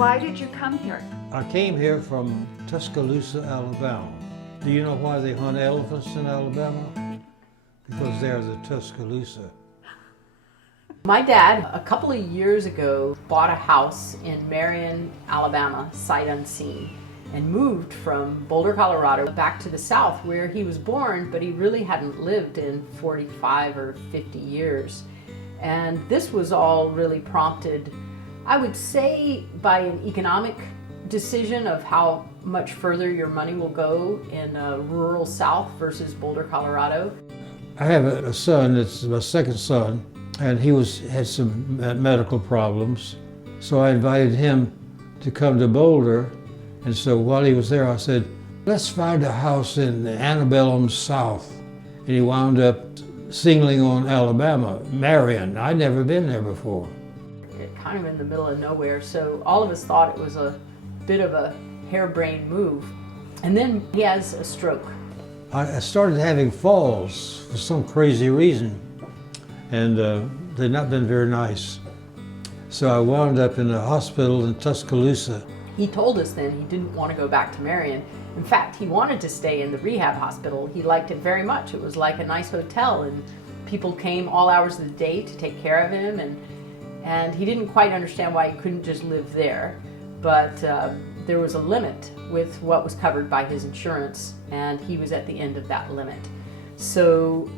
why did you come here? I came here from Tuscaloosa, Alabama. Do you know why they hunt elephants in Alabama? Because they're the Tuscaloosa. My dad, a couple of years ago, bought a house in Marion, Alabama, sight unseen, and moved from Boulder, Colorado, back to the South where he was born, but he really hadn't lived in 45 or 50 years. And this was all really prompted, I would say, by an economic decision of how much further your money will go in rural South versus Boulder, Colorado. I have a son, it's my second son, and he had some medical problems. So I invited him to come to Boulder. And so while he was there, I said, let's find a house in Antebellum South. And he wound up singling on Alabama, Marion. I'd never been there before. Kind of in the middle of nowhere, so all of us thought it was a bit of a harebrained move. And then he has a stroke. I started having falls for some crazy reason, and they'd not been very nice. So I wound up in a hospital in Tuscaloosa. He told us then he didn't want to go back to Marion. In fact, he wanted to stay in the rehab hospital. He liked it very much. It was like a nice hotel, and people came all hours of the day to take care of him, and he didn't quite understand why he couldn't just live there. But there was a limit with what was covered by his insurance, and he was at the end of that limit. So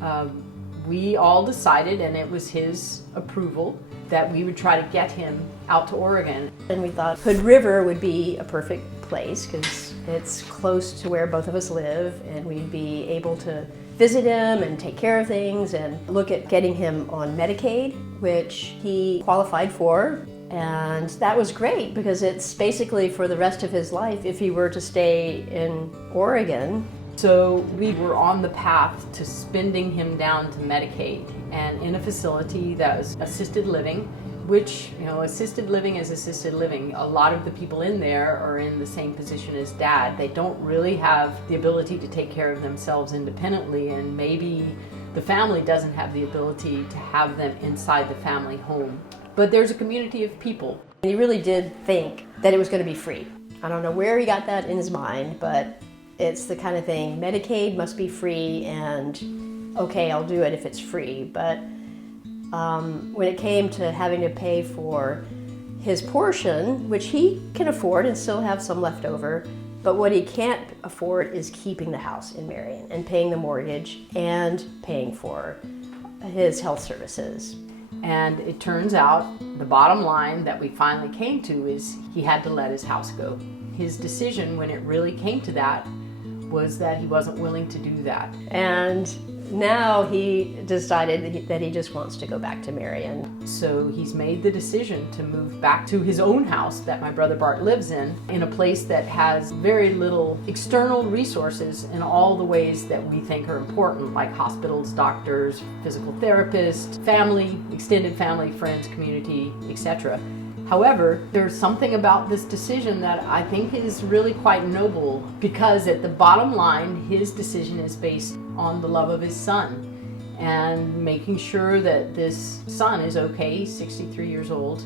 we all decided, and it was his approval, that we would try to get him out to Oregon. And we thought Hood River would be a perfect place because it's close to where both of us live, and we'd be able to visit him and take care of things and look at getting him on Medicaid, which he qualified for. And that was great because it's basically for the rest of his life if he were to stay in Oregon. So we were on the path to spending him down to Medicaid and in a facility that was assisted living, which, you know, assisted living is assisted living. A lot of the people in there are in the same position as Dad. They don't really have the ability to take care of themselves independently, and maybe the family doesn't have the ability to have them inside the family home. But there's a community of people. He really did think that it was going to be free. I don't know where he got that in his mind, but it's the kind of thing, Medicaid must be free, and okay, I'll do it if it's free. But when it came to having to pay for his portion, which he can afford and still have some left over, but what he can't afford is keeping the house in Marion and paying the mortgage and paying for his health services. And it turns out the bottom line that we finally came to is he had to let his house go. His decision, when it really came to that, was that he wasn't willing to do that. And now he decided that he just wants to go back to Marion. So he's made the decision to move back to his own house that my brother Bart lives in a place that has very little external resources in all the ways that we think are important, like hospitals, doctors, physical therapists, family, extended family, friends, community, etc. However, there's something about this decision that I think is really quite noble, because at the bottom line, his decision is based on the love of his son and making sure that this son is okay. He's 63 years old,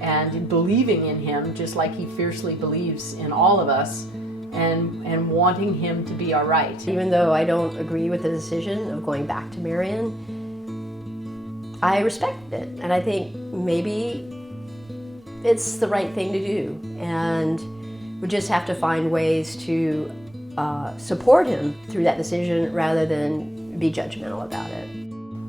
and believing in him just like he fiercely believes in all of us, and wanting him to be all right. Even though I don't agree with the decision of going back to Marion, I respect it, and I think maybe it's the right thing to do, and we just have to find ways to support him through that decision rather than be judgmental about it.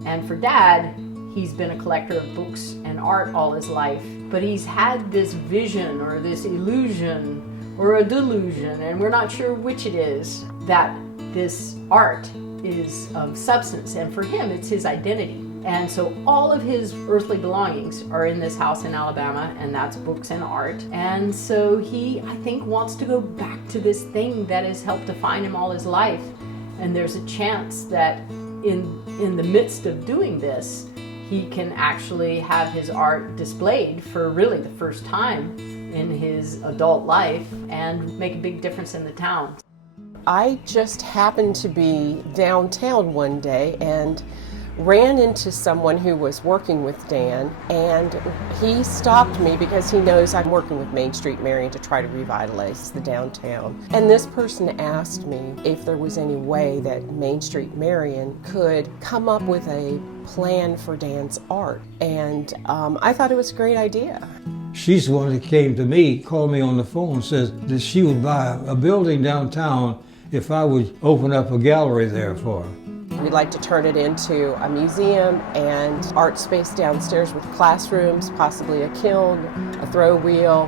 And for Dad, he's been a collector of books and art all his life, but he's had this vision or this illusion or a delusion, and we're not sure which it is, that this art is of substance, and for him it's his identity. And so all of his earthly belongings are in this house in Alabama, and that's books and art. And so he, I think, wants to go back to this thing that has helped define him all his life. And there's a chance that in the midst of doing this, he can actually have his art displayed for really the first time in his adult life and make a big difference in the town. I just happened to be downtown one day and ran into someone who was working with Dan, and he stopped me because he knows I'm working with Main Street Marion to try to revitalize the downtown. And this person asked me if there was any way that Main Street Marion could come up with a plan for Dan's art. And I thought it was a great idea. She's the one that came to me, called me on the phone, says that she would buy a building downtown if I would open up a gallery there for her. We'd like to turn it into a museum and art space downstairs with classrooms, possibly a kiln, a throw wheel,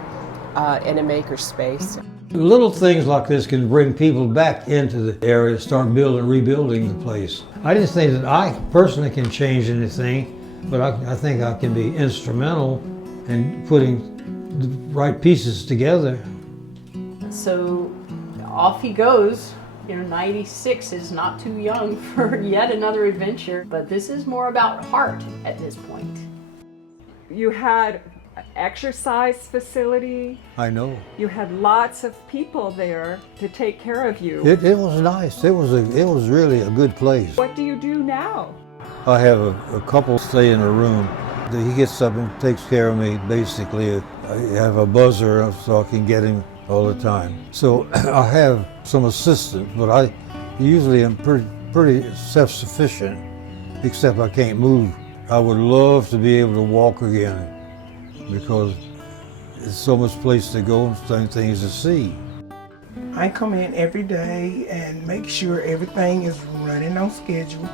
and a maker space. Little things like this can bring people back into the area, start rebuilding the place. I didn't think that I personally can change anything, but I think I can be instrumental in putting the right pieces together. So off he goes. 96 is not too young for yet another adventure, but this is more about heart at this point. You had an exercise facility. I know. You had lots of people there to take care of you. It was nice. It was really a good place. What do you do now? I have a couple stay in a room. He gets up and takes care of me, basically. I have a buzzer so I can get him all the time. So I have some assistants, but I usually am pretty self-sufficient, except I can't move. I would love to be able to walk again because there's so much place to go and so many things to see. I come in every day and make sure everything is running on schedule.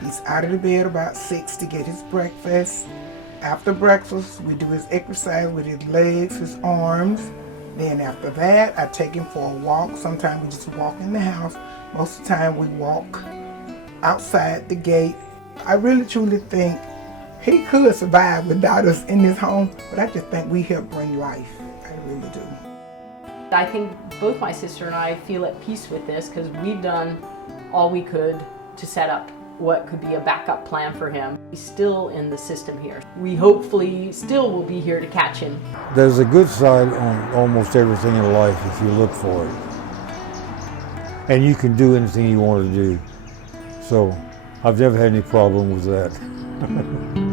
He's out of the bed about 6 to get his breakfast. After breakfast, we do his exercise with his legs, his arms. Then after that, I take him for a walk. Sometimes we just walk in the house. Most of the time we walk outside the gate. I really truly think he could survive without us in this home, but I just think we help bring life. I really do. I think both my sister and I feel at peace with this because we've done all we could to set up what could be a backup plan for him. He's still in the system here. We hopefully still will be here to catch him. There's a good side on almost everything in life if you look for it. And you can do anything you want to do. So I've never had any problem with that.